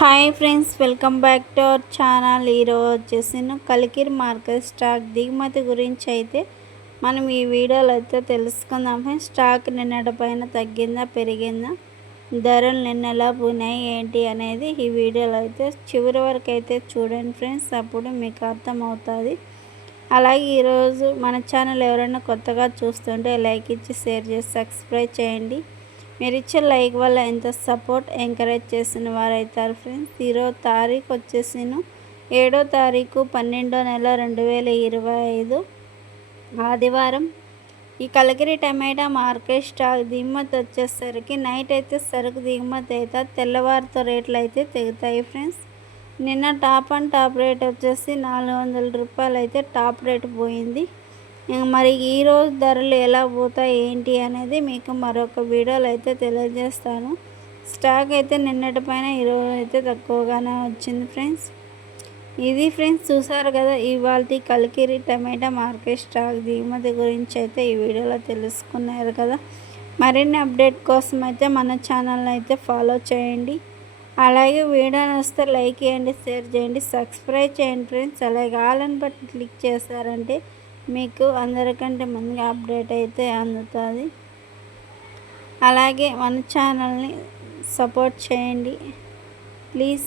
Hi friends welcome back to our channel. ఈరోజు వచ్చేసి Kalikiri market stock దిగుమతి గురించి అయితే మనం ఈ వీడియోలో అయితే తెలుసుకుందాం ఫ్రెండ్స్. స్టాక్ నిన్నటి పైన తగ్గిందా పెరిగిందా ధరలు నిన్న ఎలా పోయినాయి ఏంటి అనేది ఈ వీడియోలో అయితే చివరి వరకు అయితే చూడండి ఫ్రెండ్స్. అప్పుడు మీకు అర్థమవుతుంది. అలాగే ఈరోజు మన ఛానల్ ఎవరైనా కొత్తగా చూస్తుంటే లైక్ ఇచ్చి షేర్ చేసి సబ్స్క్రైబ్ చేయండి. మీరు ఇచ్చే లైక్ వల్ల ఎంత సపోర్ట్ ఎంకరేజ్ చేసిన వారు అవుతారు ఫ్రెండ్స్. ఈరో తారీఖు వచ్చేసిను ఏడో తారీఖు పన్నెండో నెల రెండు వేల ఇరవై ఐదు ఆదివారం. ఈ కలగిరి టమాటా మార్కెట్ స్టాక్ దిగుమతి వచ్చేసరికి నైట్ అయితే సరుకు దిగుమతి అయితే తెల్లవారితో రేట్లు అయితే తెగుతాయి ఫ్రెండ్స్. నిన్న టాప్ అండ్ టాప్ రేట్ వచ్చేసి నాలుగు వందల రూపాయలు అయితే టాప్ రేట్ పోయింది. మరి ఈరోజు ధరలు ఎలా పోతాయి ఏంటి అనేది మీకు మరొక వీడియోలో అయితే తెలియజేస్తాను. స్టాక్ అయితే నిన్నటి పైన ఈరోజు అయితే తక్కువగానే వచ్చింది ఫ్రెండ్స్. ఇది ఫ్రెండ్స్ చూసారు కదా ఇవాళ కలికిరి టమాటా మార్కెట్ స్టాక్ దిగుమతి గురించి అయితే ఈ వీడియోలో తెలుసుకున్నారు కదా. మరిన్ని అప్డేట్ కోసం అయితే మన ఛానల్ని అయితే ఫాలో చేయండి. అలాగే వీడియో వస్తే లైక్ చేయండి షేర్ చేయండి సబ్స్క్రైబ్ చేయండి ఫ్రెండ్స్. అలాగే ఆల్ బట్టి క్లిక్ చేశారంటే మీకు అందరికంటే ముందుగా అప్డేట్ అయితే అందుతుంది. అలాగే మన ఛానల్ని సపోర్ట్ చేయండి. ప్లీజ్.